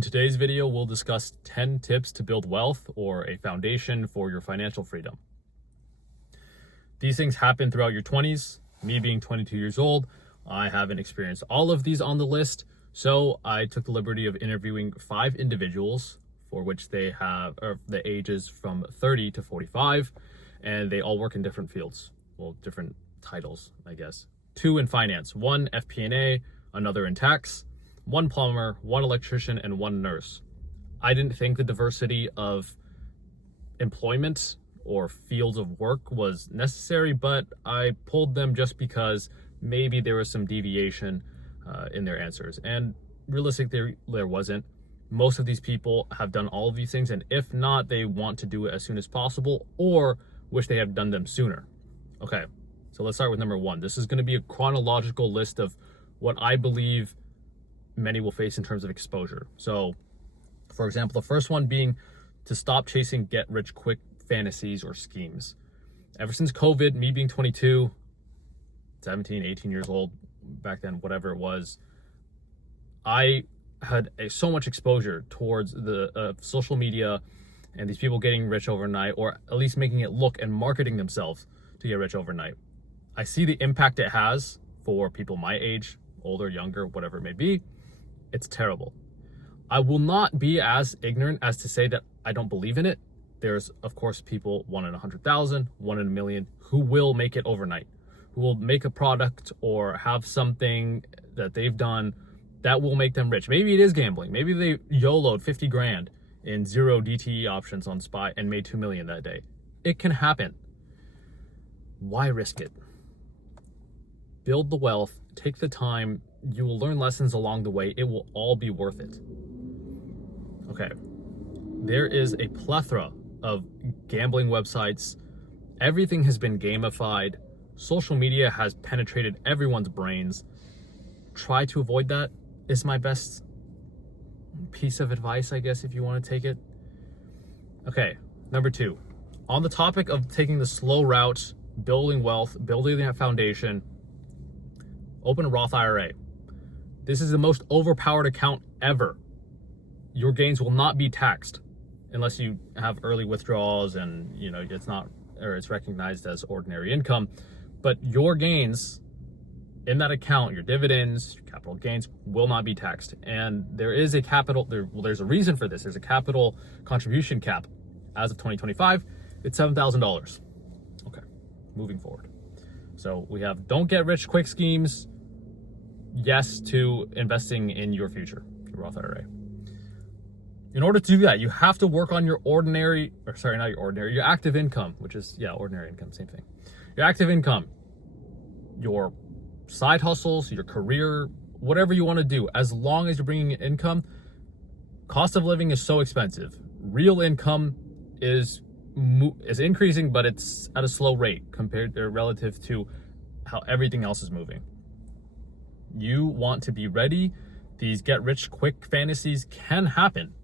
In today's video, we'll discuss 10 tips to build wealth or a foundation for your financial freedom. These things happen throughout your 20s. Me being 22 years old, I haven't experienced all of these on the list, so I took the liberty of interviewing 5 individuals for which they have the ages from 30 to 45, and they all work in different fields, well, different titles, I guess. 2 in finance, 1 FP&A, another in tax, 1 plumber, 1 electrician, and 1 nurse. I didn't think the diversity of employment or fields of work was necessary, but I pulled them just because maybe there was some deviation in their answers. And realistically, there wasn't. Most of these people have done all of these things, and if not, they want to do it as soon as possible or wish they had done them sooner. Okay, so let's start with number 1. This is going to be a chronological list of what I believe many will face in terms of exposure. So, for example, the first one being to stop chasing get-rich-quick fantasies or schemes. Ever since COVID, me being 22, 17, 18 years old, back then, whatever it was, I had so much exposure towards the social media and these people getting rich overnight, or at least making it look and marketing themselves to get rich overnight. I see the impact it has for people my age, older, younger, whatever it may be. It's terrible. I will not be as ignorant as to say that I don't believe in it. There's, of course, people 1 in 100,000, 1 in a million who will make it overnight, who will make a product or have something that they've done that will make them rich. Maybe it is gambling. Maybe they YOLO'd 50 grand in 0 DTE options on SPY and made 2 million that day. It can happen. Why risk it? Build the wealth, take the time. You will learn lessons along the way. It will all be worth it. Okay. There is a plethora of gambling websites. Everything has been gamified. Social media has penetrated everyone's brains. Try to avoid that is my best piece of advice, I guess, if you want to take it. Okay, number 2. On the topic of taking the slow route, building wealth, building that foundation, open a Roth IRA. This is the most overpowered account ever. Your gains will not be taxed unless you have early withdrawals and it's recognized as ordinary income. But your gains in that account, your dividends, your capital gains will not be taxed. And there is a there's a reason for this. There's a capital contribution cap as of 2025. It's $7,000. Okay, moving forward. So we have don't get rich quick schemes. Yes to investing in your future, your Roth IRA. In order to do that, you have to work on your your active income, which is, ordinary income, same thing. Your active income, your side hustles, your career, whatever you want to do, as long as you're bringing in income. Cost of living is so expensive. Real income is increasing, but it's at a slow rate relative to how everything else is moving. You want to be ready. These get-rich-quick fantasies can happen.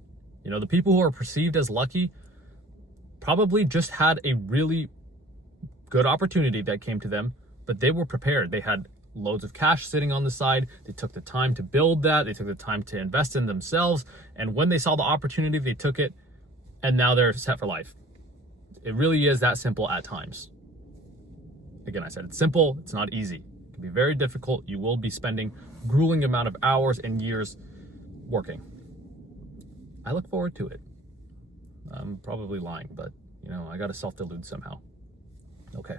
The people who are perceived as lucky probably just had a really good opportunity that came to them, but they were prepared. They had loads of cash sitting on the side. They took the time to build that. They took the time to invest in themselves. And when they saw the opportunity, they took it, and now they're set for life. It really is that simple at times. Again, I said it's simple. It's not easy. It can be very difficult. You will be spending grueling amount of hours and years working. I look forward to it. I'm probably lying, but I got to self-delude somehow. Okay.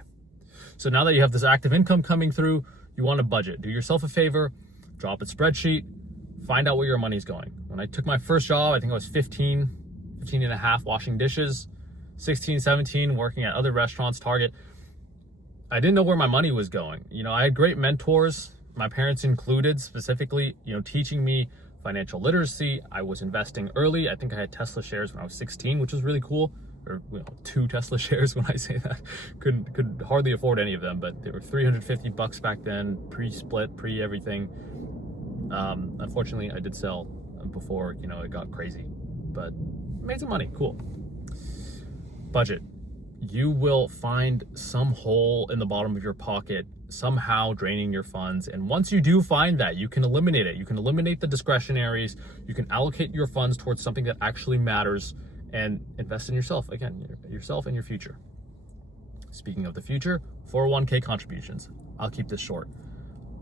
So now that you have this active income coming through, you want to budget. Do yourself a favor, drop a spreadsheet, find out where your money's going. When I took my first job, I think I was 15 and a half washing dishes, 16, 17 working at other restaurants, Target. I didn't know where my money was going. I had great mentors, my parents included, specifically, teaching me financial literacy. I was investing early. I think I had Tesla shares when I was 16, which was really cool. Or 2 Tesla shares when I say that. Could hardly afford any of them, but they were $350 back then, pre-split, pre-everything. Unfortunately, I did sell before it got crazy, but made some money. Cool. Budget. You will find some hole in the bottom of your pocket somehow draining your funds. And once you do find that, you can eliminate it. You can eliminate the discretionaries. You can allocate your funds towards something that actually matters and invest in yourself. Again, yourself and your future. Speaking of the future, 401k contributions. I'll keep this short.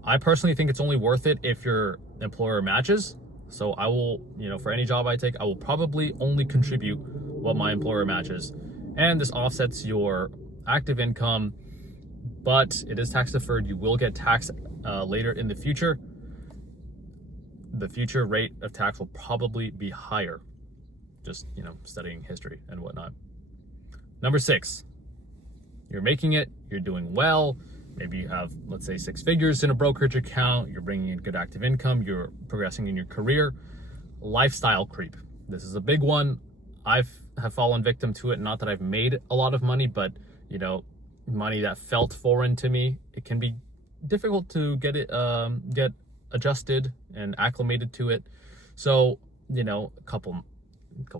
I personally think it's only worth it if your employer matches. So I will, for any job I take, I will probably only contribute what my employer matches. And this offsets your active income, but it is tax deferred. You will get taxed later in the future. The future rate of tax will probably be higher. Just, studying history and whatnot. Number 6, you're making it, you're doing well. Maybe you have, let's say, 6 figures in a brokerage account. You're bringing in good active income. You're progressing in your career. Lifestyle creep. This is a big one. Have fallen victim to it. Not that I've made a lot of money, but, money that felt foreign to me. It can be difficult to get adjusted and acclimated to it. So, a couple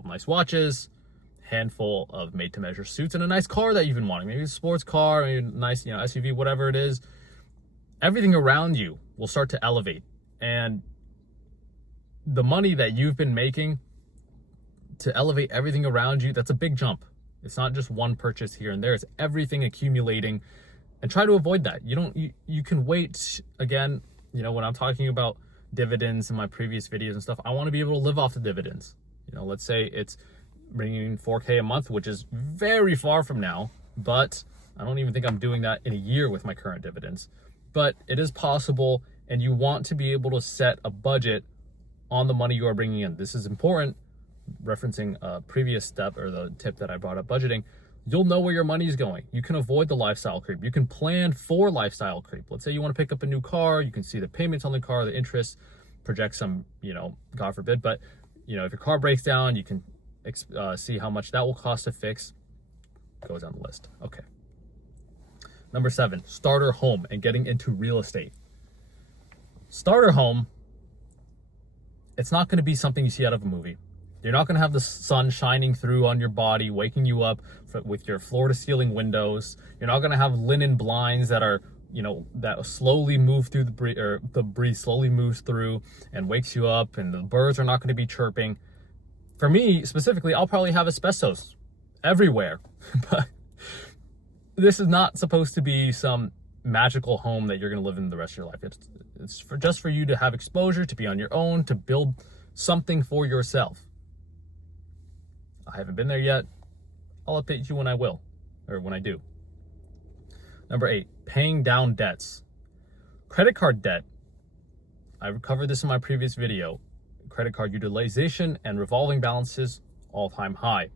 nice watches, handful of made-to-measure suits, and a nice car that you've been wanting. Maybe a sports car, maybe a nice, SUV, whatever it is. Everything around you will start to elevate. And the money that you've been making to elevate everything around you, that's a big jump. It's not just one purchase here and there. It's everything accumulating. And try to avoid that. You can wait. Again, when I'm talking about dividends in my previous videos and stuff, I want to be able to live off the dividends. Let's say it's bringing in $4K a month, which is very far from now, but I don't even think I'm doing that in a year with my current dividends. But it is possible, and you want to be able to set a budget on the money you are bringing in. This is important. Referencing a previous step, or the tip that I brought up, budgeting, you'll know where your money is going. You can avoid the lifestyle creep. You can plan for lifestyle creep. Let's say you want to pick up a new car. You can see the payments on the car, the interest, project some, God forbid, but if your car breaks down, you can see how much that will cost to fix. Goes on the list. Okay. Number 7, starter home and getting into real estate. Starter home, it's not going to be something you see out of a movie. You're not going to have the sun shining through on your body, waking you up with your floor to ceiling windows. You're not going to have linen blinds that are, that slowly move through the breeze slowly moves through and wakes you up, and the birds are not going to be chirping. For me, specifically, I'll probably have asbestos everywhere. But this is not supposed to be some magical home that you're going to live in the rest of your life. It's just for you to have exposure, to be on your own, to build something for yourself. I haven't been there yet. I'll update you when I will, or when I do. Number 8, paying down debts. Credit card debt. I covered this in my previous video. Credit card utilization and revolving balances, all-time high.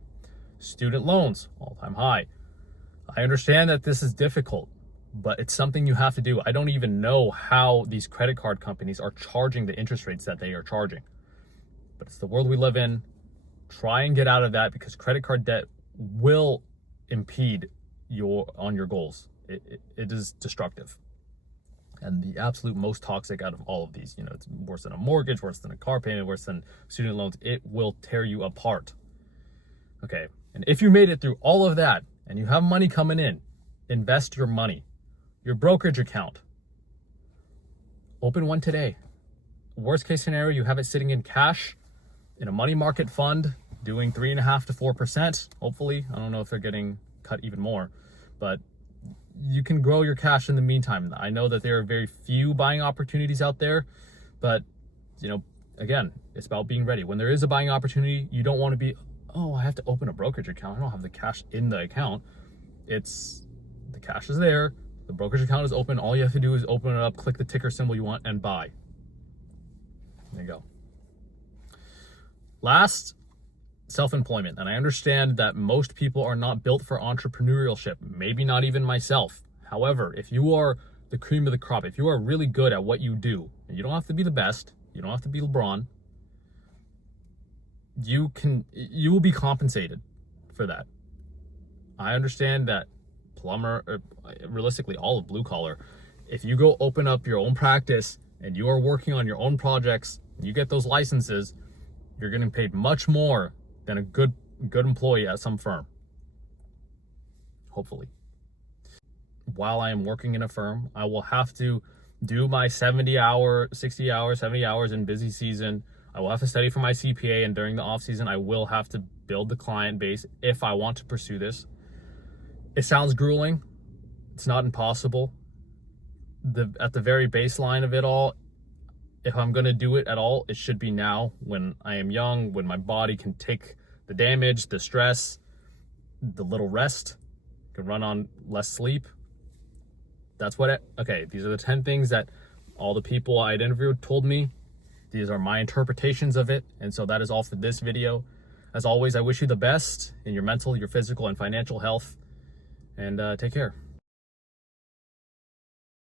Student loans, all-time high. I understand that this is difficult, but it's something you have to do. I don't even know how these credit card companies are charging the interest rates that they are charging. But it's the world we live in. Try and get out of that, because credit card debt will impede your goals. It is destructive. And the absolute most toxic out of all of these, it's worse than a mortgage, worse than a car payment, worse than student loans. It will tear you apart. Okay. And if you made it through all of that and you have money coming in, invest your money. Your brokerage account. Open one today. Worst case scenario, you have it sitting in cash in a money market fund doing 3.5% to 4%. Hopefully, I don't know if they're getting cut even more, but you can grow your cash in the meantime. I know that there are very few buying opportunities out there, but again, it's about being ready. When there is a buying opportunity, you don't want to be, I have to open a brokerage account. I don't have the cash in the account. The cash is there. The brokerage account is open. All you have to do is open it up, click the ticker symbol you want, and buy. There you go. Last, self-employment. And I understand that most people are not built for entrepreneurship, maybe not even myself. However, if you are the cream of the crop, if you are really good at what you do, and you don't have to be the best, you don't have to be LeBron, you will be compensated for that. I understand that plumber, or realistically all of blue collar, if you go open up your own practice and you are working on your own projects, and you get those licenses, you're getting paid much more than a good employee at some firm. Hopefully. while I am working in a firm. I will have to do my 70 hour, 60 hours, 70 hours in busy season. I will have to study for my CPA, and during the off season, I will have to build the client base if I want to pursue this. It sounds grueling. It's not impossible. At the very baseline of it all, if I'm going to do it at all, it should be now, when I am young, when my body can take the damage, the stress, the little rest, can run on less sleep. That's what okay, these are the 10 things that all the people I'd interviewed told me. These are my interpretations of it. And so that is all for this video. As always, I wish you the best in your mental, your physical, and financial health. And take care.